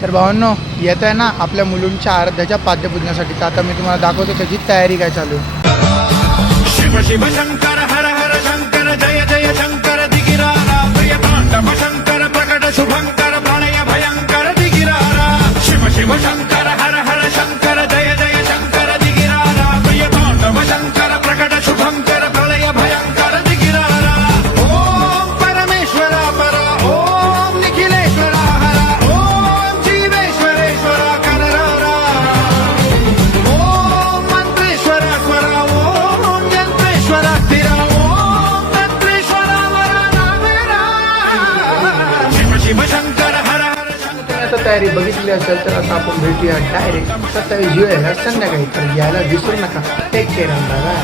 तर भावांनो येत आहे ना आपल्या मुलूंच्या आराध्याच्या पाद्यपूजनासाठी तर आता मी तुम्हाला दाखवतो त्याची तयारी काय चालू आहे. शिव शिव शंकर हर हर शंकर जय जय शंकर दिगिरारा. प्रिय तांडव शंकर प्रकट शुभंकर प्रणय भयंकर दिगिरारा. शिव शिव शंकर हर हर शंकर तयारी बघितली असेल तर आता आपण भेटूया डायरेक्ट सत्तावीस जुलैला संध्याकाळी तर यायला विसरू नका. टेक केअर दादा